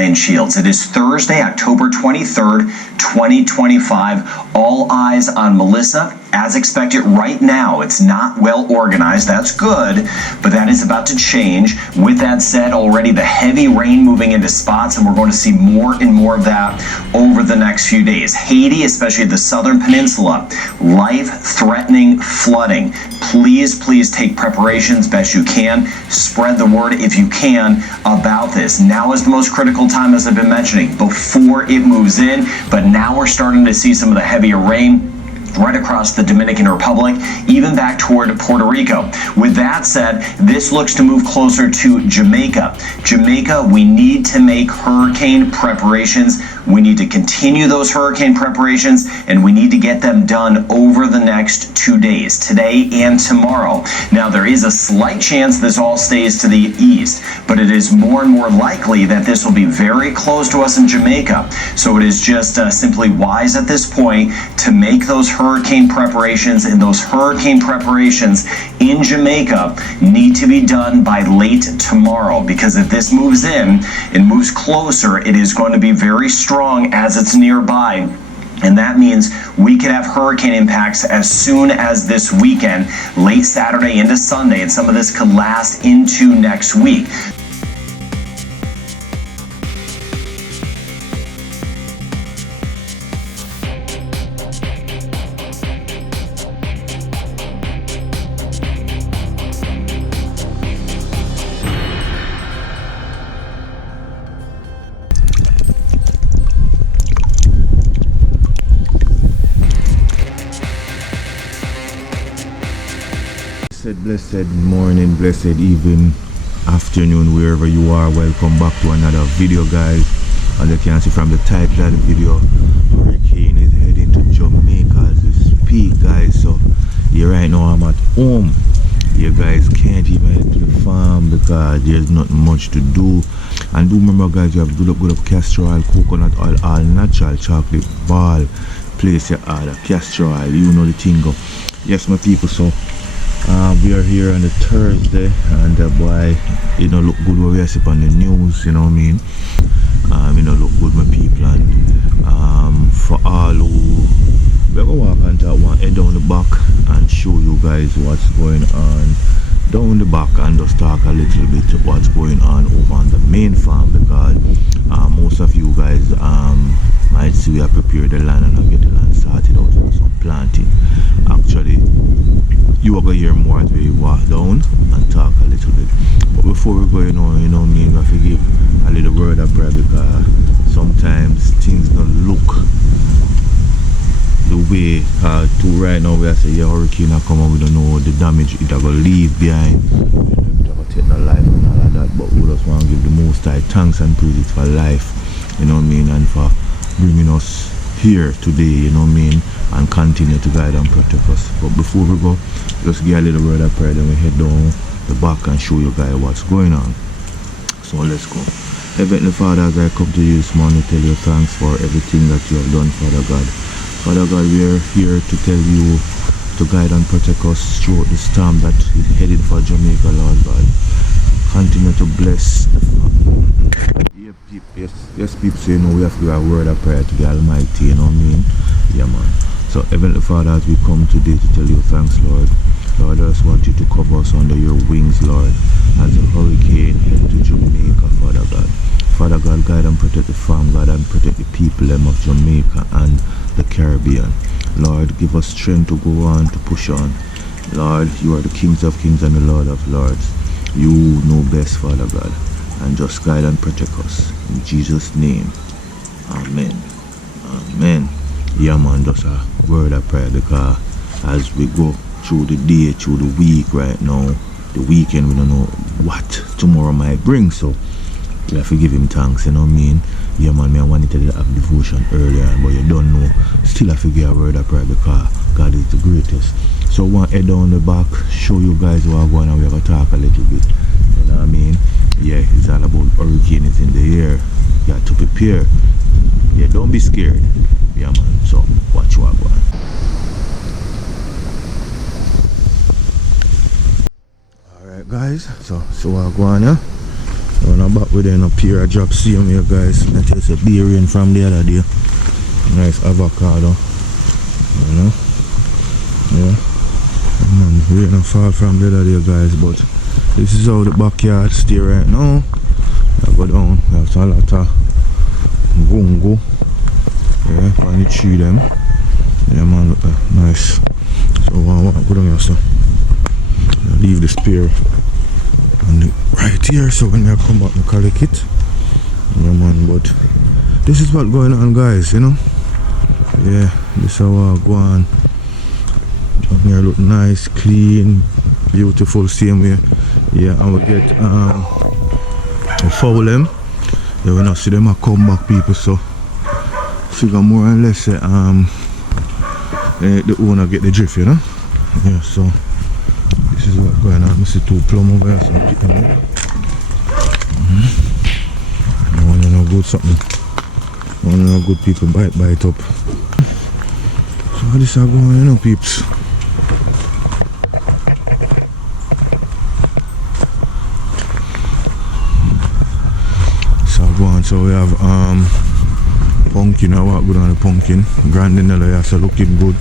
Shields. It is Thursday, October 23rd, 2025. All eyes on Melissa. As expected right now, it's not well organized. That's good, but that is about to change. With that said, already the heavy rain moving into spots, and we're going to see more and more of that over the next few days. Haiti, especially the southern peninsula, life-threatening flooding. Please take preparations best you can. Spread the word if you can about this. Now is the most critical time, as I've been mentioning, before it moves in, but now we're starting to see some of the heavier rain right across the Dominican Republic, even back toward Puerto Rico. With that said, this looks to move closer to Jamaica. Jamaica, we need to make hurricane preparations. We need to continue those hurricane preparations, and we need to get them done over the next 2 days, today and tomorrow. Now, there is a slight chance this all stays to the east, but it is more and more likely that this will be very close to us in Jamaica. So it is just simply wise at this point to make those hurricane preparations, and those hurricane preparations in Jamaica need to be done by late tomorrow, because if this moves in and moves closer, it is going to be very strong as it's nearby. And that means we could have hurricane impacts as soon as this weekend, late Saturday into Sunday, and some of this could last into next week. Blessed morning, blessed evening, afternoon, wherever you are. Welcome back to another video, guys. And you can see from the title of the video, hurricane is heading to Jamaica as we speak, guys. So here right now I'm at home. You guys can't even head to the farm because there's not much to do. And do remember, guys, you have to good up castor oil, coconut oil, all natural chocolate ball. Place your order, castor oil, you know the thing go. Yes, my people, so we are here on a Thursday, and boy, you know, look good what we see on the news, you know what I mean? You know, look good, my people, and for all who we're gonna walk and talk one head down the back and show you guys what's going on down the back, and just talk a little bit what's going on over on the main farm, because most of you guys might see we have prepared the land and get the land started out for some planting. Actually, you are going to hear more as we walk down and talk a little bit. But before we go, you know me, we have to give a little word of prayer, because sometimes things don't look the way to right now. We are saying, yeah, hurricane will come and we don't know the damage it will leave behind. It will take no life and all of that, but we just want to give the Most High thanks and praise for life, you know what I mean, and for bringing us here today, you know what I mean, and continue to guide and protect us. But before we go, just give a little word of prayer, then we head down the back and show you guys what's going on. So let's go. Heavenly Father, as I come to you this morning to tell you thanks for everything that you have done, Father God. Father God, we are here to tell you to guide and protect us throughout the storm that is headed for Jamaica, Lord God. Continue to bless the family. Yes, people say, you know, we have to give a word of prayer to the Almighty, you know what I mean? Yeah, man. So, Heavenly Father, as we come today to tell you thanks, Lord, Lord, I just want you to cover us under your wings, Lord, as a hurricane head to Jamaica, Father God. Father God, guide and protect the farm, God, and protect the people of Jamaica and the Caribbean. Lord, give us strength to go on, to push on. Lord, you are the kings of kings and the Lord of lords. You know best, Father God, and just guide and protect us. In Jesus' name, amen. Amen. Yeah, man, just a word of prayer, because as we go through the day, through the week right now, the weekend, we don't know what tomorrow might bring, so we have to give him thanks, you know what I mean? Yeah, man, I wanted to have devotion earlier, but you don't know, still have to give a word of prayer, because God is the greatest. So I want to head down the back, show you guys what I'm going, and we're going to talk a little bit, you know what I mean? Yeah, it's all about hurricane is in the air. You have to prepare. Yeah, don't be scared. Yeah, man. So watch what I'm going. Alright, guys. So what I'm going, yeah? When I I'm back with a pair of drops same here guys. I tell you, beer rain from the other day. Nice avocado. You know? Yeah. Man, rain and fall from the other day guys, but this is how the backyard stay right now. I go down, there's a lot of gungo. Yeah, on the tree them. Yeah man, look nice. So I go down here so I leave the spear and right here, so when I come back I collect it. Yeah man, but this is what going on guys, you know. Yeah, this is how I go on. Down here look nice, clean, beautiful, same way. Yeah, and we get we foul them. Yeah, we not see them a come back people, so figure more or less the owner get the drift, you know. Yeah, so this is what's going on. I see two plum over here, so I pick them up. I want to know good something. I want to know good people bite up. So how this is going, you know, peeps. So we have pumpkin. I walk good on the pumpkin. Grandinella is looking good.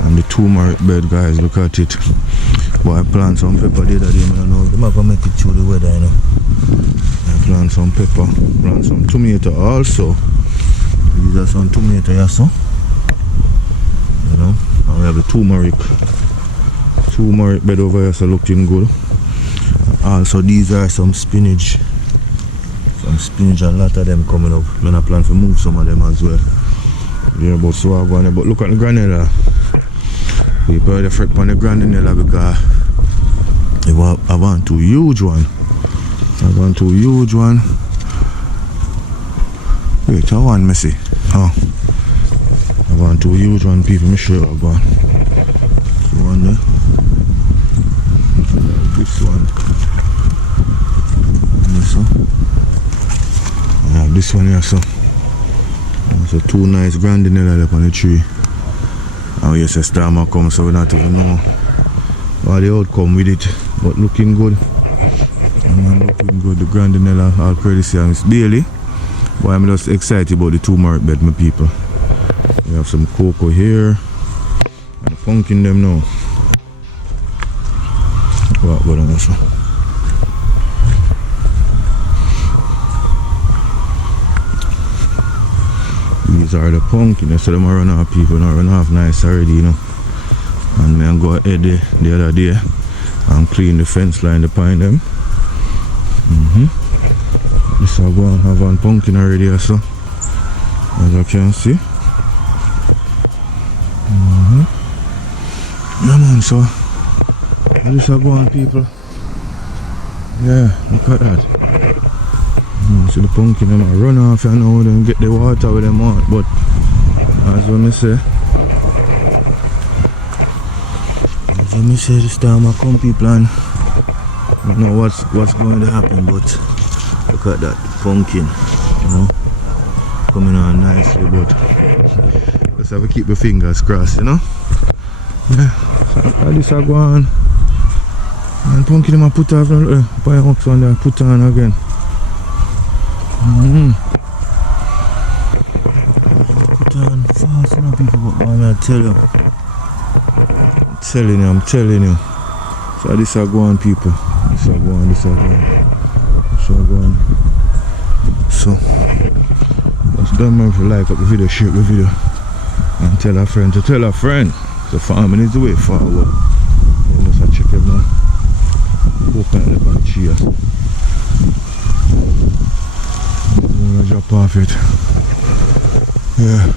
And the turmeric bed guys, look at it. But I plant some pepper the other day, I don't know. They might make it through the weather, you know. I plant some pepper, plant some tomato also. These are some tomato here, so. You know. And we have the turmeric bed over here, so looking good. And also these are some spinach. Spinach, and a lot of them coming up. I'm gonna plan to move some of them as well. Yeah, but so I'm going. But look at the granella. We put the frick on the granella because I want two huge one. Wait, I want messy. Oh, I want two huge one. People, me sure I'm going. So one there. This one. This one. I have this one here, so two nice grandinella up on the tree. And we just storm will come, so we don't even know what the outcome with it, but looking good. And looking good. The grandinella, all credit to Miss Daily. But I'm just excited about the turmeric bed, my people. We have some cocoa here and the pumpkin them now. What going on also? These are the pumpkins, so them are run off people, not run off nice already, you know. And then go ahead the other day and clean the fence line behind them. This will go and have one pumpkin already also, as you can see. Yeah man, so this will go on people. Yeah, look at that. So the pumpkin them run off and now them get the water with them out, but as when I say this time I come people, and I don't know what's going to happen, but look at that pumpkin, you know, coming on nicely, but let's have to keep the fingers crossed, you know. Yeah, so this I go on and pumpkin them I put off by ox on there, put on again. Put on fast, you know, people, but man, I tell you. I'm telling you. So this are going people. This are going. So just don't remember to like up the video, share the video, and tell a friend to tell a friend. So farming is the way forward. You just check it now. Coconut on the tree. I'm gonna drop off it. Yeah.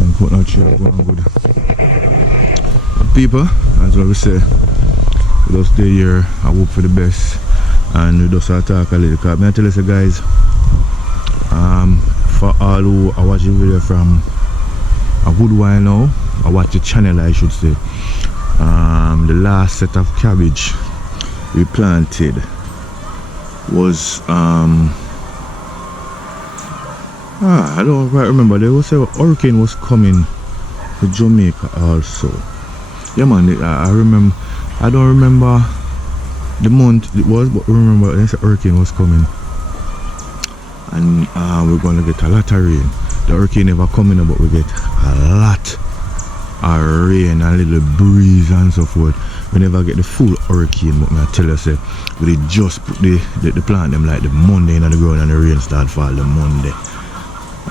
And put that tree going good. People, as what we say, we just stay here and hope for the best, and we just talk a little. Because I tell you guys, for all who are watching the video from a good while now, I watch the channel I should say, the last set of cabbage we planted was I don't quite remember. There was a hurricane was coming to Jamaica also. Yeah man, I remember. I don't remember the month it was, but remember the hurricane was coming, and we're gonna get a lot of rain. The hurricane never coming, but we get a lot of rain, a little breeze and so forth. We never get the full hurricane, but I tell you, say, we just put the plant them like the Monday in the ground, and the rain start fall the Monday.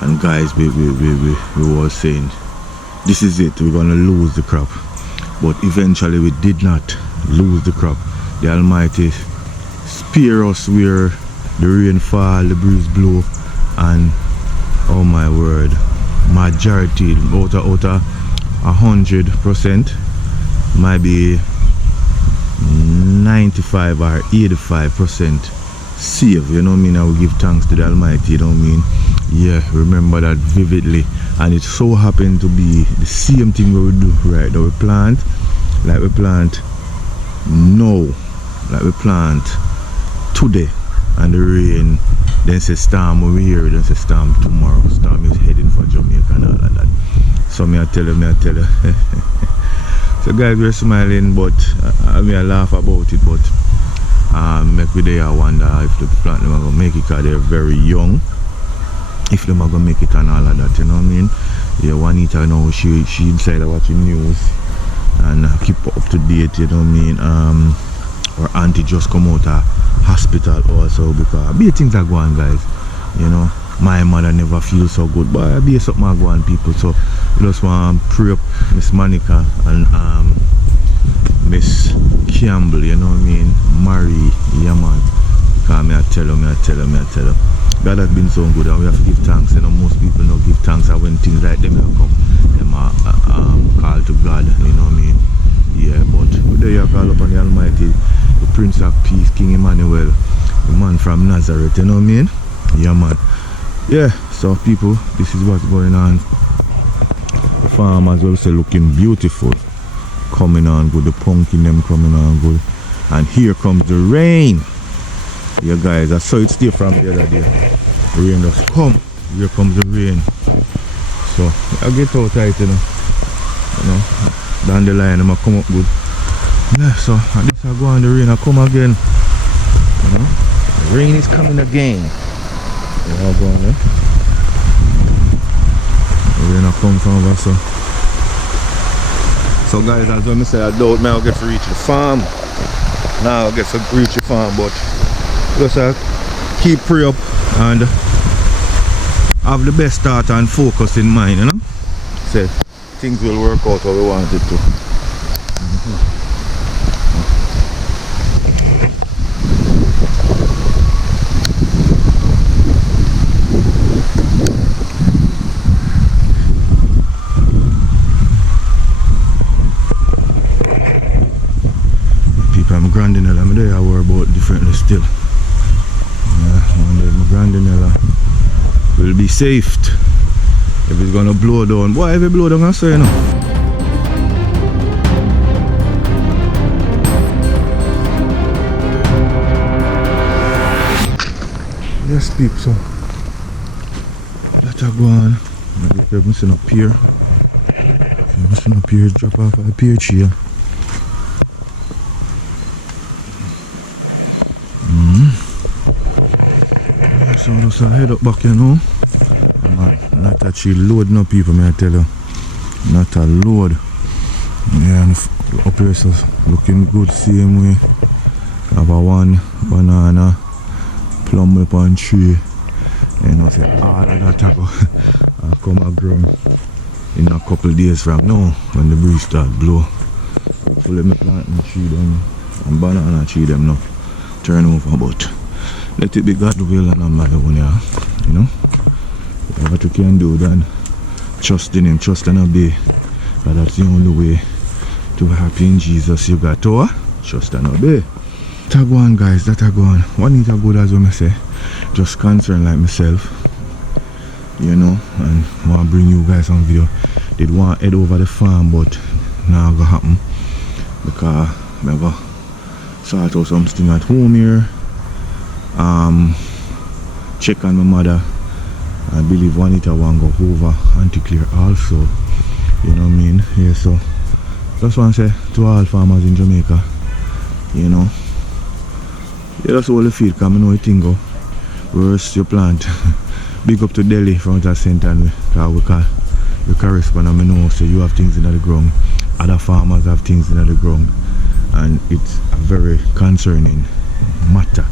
And guys, we was saying, this is it, we're gonna lose the crop. But eventually we did not lose the crop. The Almighty spare us where the rain fall, the breeze blow, and oh my word, majority, out of 100%, might be 95 or 85% save. You know what I mean? I will give thanks to the Almighty, you know what I mean? Yeah, remember that vividly. And it so happened to be the same thing we do right now. We plant like we plant now, like we plant today, and the rain, then say storm over here, then say storm tomorrow. Storm is heading for Jamaica and all of that. So I tell you. So guys, we're smiling, but I laugh about it, but make me there wonder if the plant them are gonna make it, because they're very young. If them are gonna make it and all of that, you know what I mean? Yeah, Juanita now, she inside watching news and keep up to date, you know what I mean? Her auntie just come out of hospital also, because be things are going, guys, you know. My mother never feels so good, but I be something I go on people. So we just want to pray up Miss Monica and Miss Campbell, you know what I mean? Marie, yeah man. Because I tell her. God has been so good, and we have to give thanks. You know, most people don't give thanks, and when things like them come, them are called to God, you know what I mean? Yeah, but today you call upon the Almighty, the Prince of Peace, King Emmanuel, the man from Nazareth, you know what I mean? Yeah man. Yeah, so people, this is what's going on. The farm as well say looking beautiful, coming on good, the pumpkin them coming on good, and here comes the rain. Yeah guys, I saw it stay from the other day. The rain just come, here comes the rain. So I get out tight, you know, down the line I'm come up good. Yeah, so this I go on, the rain I come again, you know, the rain is coming again. Yeah, go on there. The rain come from over, so guys, as when I say I doubt I'll get to reach the farm. Now I'll get to reach the farm, but just keep pray up and have the best thought and focus in mind, you know. Say things will work out how we want it to. People, I'm grandinella, I'm there, I worry about differently still. My grandinella will be saved if it's gonna blow down. Boy, if it blow down, I say, you know. Yes, people, so that I go on. If you're missing up here, drop off at the pier here. So just head up back, you know. Man, not actually load no people, may I tell you. Not a load. Yeah, and up here so looking good same way. Have a one banana, plum up on tree. You know, say all of that taco come and grow in a couple of days from now when the breeze start blow. Hopefully me plant and tree them and banana tree them now. Turn over, but let it be God's will and not my own, yeah. You know? What you can do then, trust in Him, trust and obey. Because that's the only way to be happy in Jesus. You got to trust and obey. That go on, guys, that go on. One is good as well, I say. Just concerned like myself. You know, and want to bring you guys on video. Did want to head over the farm, but now gonna happen. Because I never sort out something at home here. Check on my mother. I believe Juanita want to go over Anti-Clear also. You know what I mean? Yeah, so just want to say to all farmers in Jamaica, you know, Yeah, that's all the field, because I know you think go. Worst you plant. Big up to Delhi from that center, and we can respond, and I know so you have things in the ground. Other farmers have things in the ground. And it's a very concerning matter.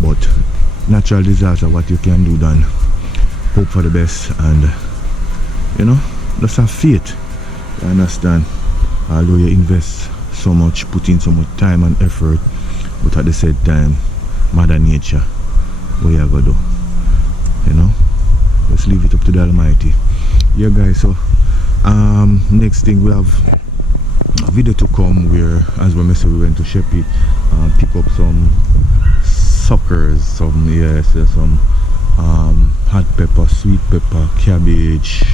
But natural disaster, what you can do then, hope for the best, and you know, just have faith. You understand? Although you invest so much, put in so much time and effort, but at the same time, Mother Nature, what you gonna do? You know? Just leave it up to the Almighty. Yeah guys, so next thing we have a video to come where, as we said, we went to Sheppy, pick up some suckers, some hot pepper, sweet pepper, cabbage,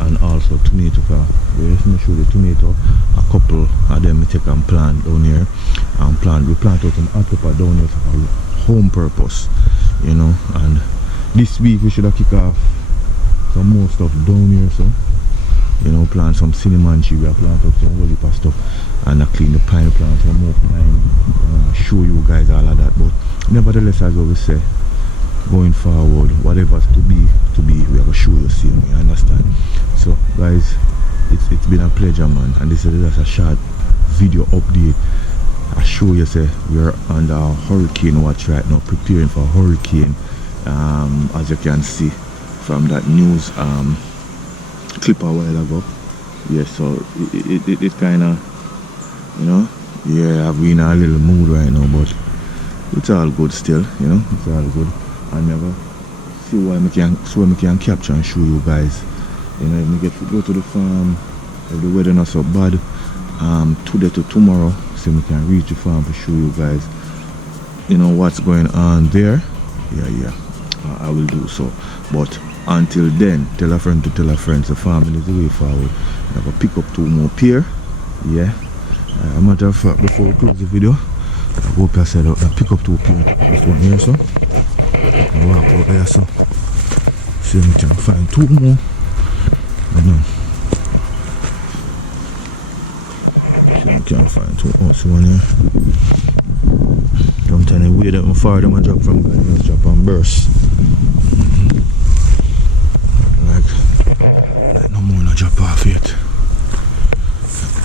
and also tomato. Let me show you the tomato. A couple of them we take and plant down here, and we plant out some hot pepper down here for home purpose, you know. And this week we should have kick off some more stuff down here, so you know, plant some cinnamon tree, we plant up some whole heap of stuff, and I clean the pine, plant some more pine, show you guys all of that. But nevertheless, as we say, going forward, whatever's to be, we have to show you, see, you understand? So guys, it's been a pleasure, man, and this is just a short video update. I show you, say, we're under a hurricane watch right now, preparing for a hurricane, as you can see from that news clip a while ago. Yeah, so it kind of, you know, yeah, I've been in a little mood right now, but it's all good still, you know, it's all good. And never see why I can capture and show you guys, you know, if we get to go to the farm, if the weather not so bad, today to tomorrow, so we can reach the farm to show you guys, you know, what's going on there. Yeah, I will do so. But until then, tell a friend to tell a friend. The family is the way forward. I have to pick up 2 more pair. Yeah. A matter of fact, before we close the video, I go up here, said I pick up 2 pair. This one here, so. I walk over here, so. See if we can find 2 more. I know. See if we can find 2 more. See one here. Sometimes the way that my father them drop from God, they drop and burst. Like no more no drop off yet.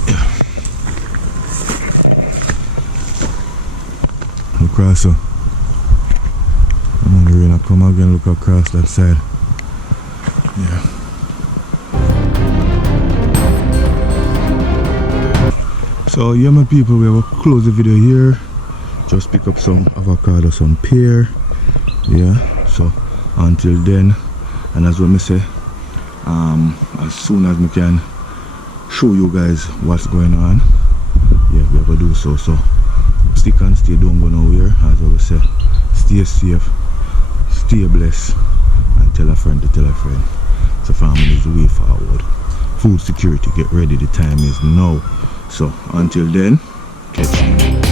Yeah. Across so. I'm on the rain, I come again, look across that side. Yeah. So yeah, my people, we have a close the video here. Just pick up some avocado, some pear. Yeah, so until then, and as what me say, as soon as we can show you guys what's going on, yeah, we have to do so. So stick and stay, don't go nowhere. As I always say, stay safe, stay blessed, and tell a friend to tell a friend. So family is the way forward. Food security, get ready, the time is now. So until then, catch you.